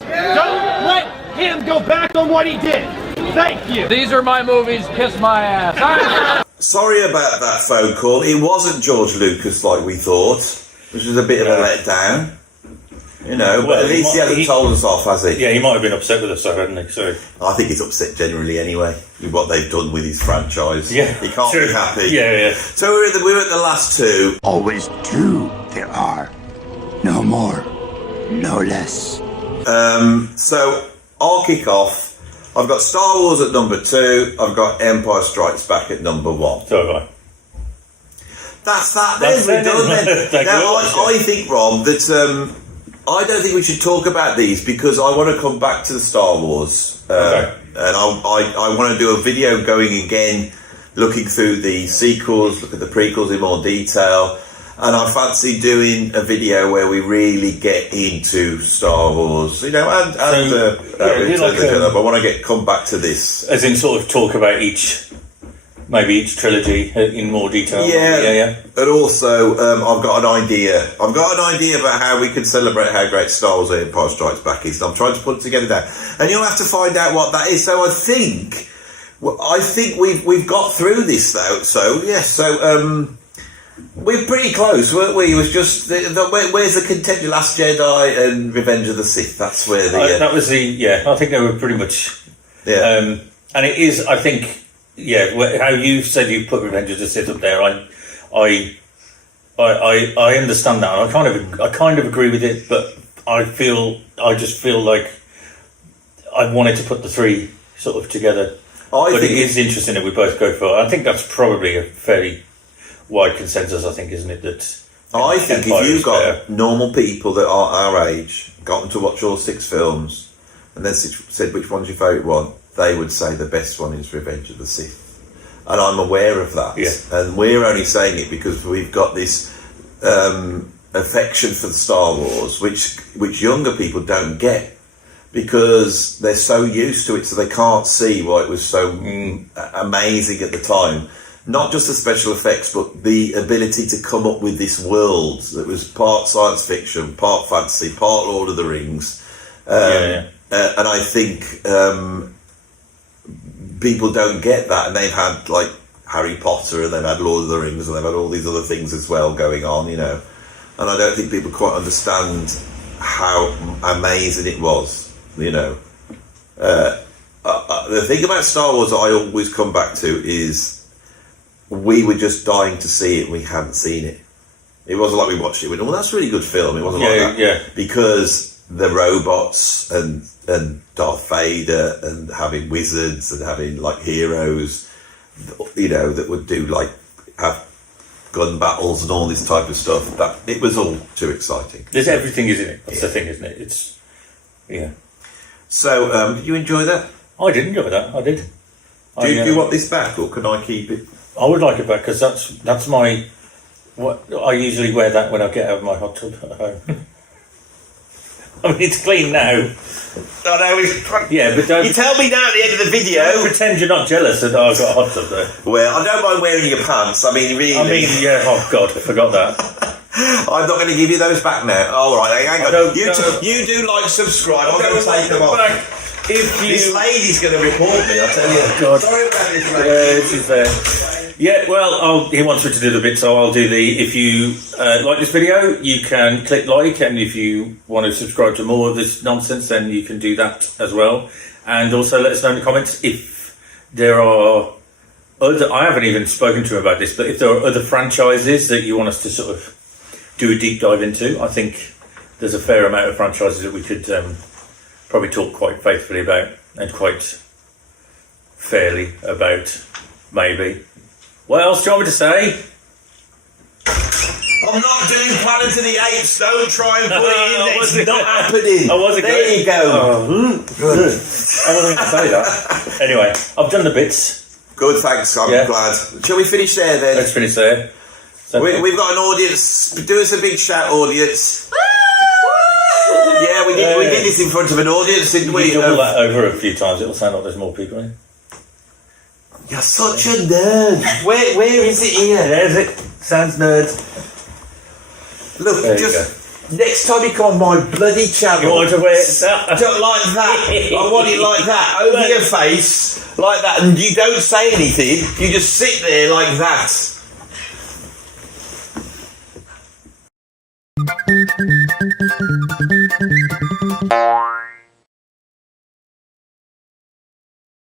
Don't let him go back on what he did. Thank you. These are my movies. Kiss my ass. Sorry about that phone call. It wasn't George Lucas like we thought. Which was a bit of a letdown, you know, but at least he hasn't told us off, has he? Yeah, he might have been upset with us, hadn't he? So I think he's upset generally anyway, with what they've done with his franchise. Yeah. He can't be happy. Yeah. So we're at the last two. Always two there are. No more, no less. So I'll kick off. I've got Star Wars at number 2. I've got Empire Strikes Back at number 1. So have I. That's that. Then we're done. Then. Now, I think, Rob, that I don't think we should talk about these because I want to come back to the Star Wars, and I want to do a video going again, looking through the sequels, look at the prequels in more detail, and I fancy doing a video where we really get into Star Wars, you know, and I want to come back to this, as in sort of talk about each trilogy in more detail. Yeah. And also, I've got an idea. I've got an idea about how we can celebrate how great Star Wars and Empire Strikes Back is. And I'm trying to put it together now. And you'll have to find out what that is. So I think we've got through this though. So yes. So we're pretty close, weren't we? It was just where's the contender? Last Jedi and Revenge of the Sith. That's where that was the I think they were pretty much and it is. I think. Yeah, how you said you put Revenge of the Sith up there, I understand that. I kind of agree with it, but I just feel like I wanted to put the three sort of together. But it is interesting that we both go for it. I think that's probably a fairly wide consensus. I think, isn't it? That I think if you've got normal people that are our age, got them to watch all 6 films, and then said which one's your favourite one, they would say the best one is Revenge of the Sith. And I'm aware of that. Yeah. And we're only saying it because we've got this affection for the Star Wars, which younger people don't get because they're so used to it, so they can't see why it was so amazing at the time. Not just the special effects, but the ability to come up with this world that was part science fiction, part fantasy, part Lord of the Rings. And I think people don't get that, and they've had like Harry Potter, and they've had Lord of the Rings, and they've had all these other things as well going on, you know. And I don't think people quite understand how amazing it was, you know. the thing about Star Wars that I always come back to is we were just dying to see it and we hadn't seen it. It wasn't like we watched it. We went, well, that's a really good film. It wasn't like that. Yeah. Because the robots and Darth Vader and having wizards and having like heroes, you know, that would do like have gun battles and all this type of stuff. That it was all too exciting. There's everything, isn't it? That's the thing, isn't it? It's So, did you enjoy that? I did enjoy that. I did. Do you want this back, or can I keep it? I would like it back because that's my. What I usually wear that when I get out of my hot tub at home. I mean, it's clean now. I know. Yeah, but don't. You tell me now at the end of the video. Don't pretend you're not jealous that I've got a hot tub there. Well, I don't mind wearing your pants. I mean, really. I mean, yeah. Oh God, I forgot that. I'm not going to give you those back now. All right, hang on. You do like, subscribe. I'm going to take them off. This lady's going to report me. I tell you. Oh, God. Sorry about this lady. This is there. Yeah, well, he wants me to do the bit, so I'll do the. If you like this video, you can click like, and if you want to subscribe to more of this nonsense, then you can do that as well. And also let us know in the comments if there are other. I haven't even spoken to him about this, but if there are other franchises that you want us to sort of do a deep dive into, I think there's a fair amount of franchises that we could probably talk quite faithfully about and quite fairly about, maybe. What else do you want me to say? I'm not doing Planet of the Apes. Don't try and put it in. It's not happening. I wasn't there you go. Oh, good. I wasn't going to say that. Anyway, I've done the bits. Good, thanks. I'm glad. Shall we finish there then? Let's finish there. So we've got an audience. Do us a big shout, audience. Yeah, we did this in front of an audience, didn't we? Double that over a few times. It'll sound like there's more people in. You're such a nerd. Where is it here? There's it. Sounds nerds. Look, just next time you come on my bloody channel, you want to wear it like that. I want it like that, over your face, like that, and you don't say anything. You just sit there like that.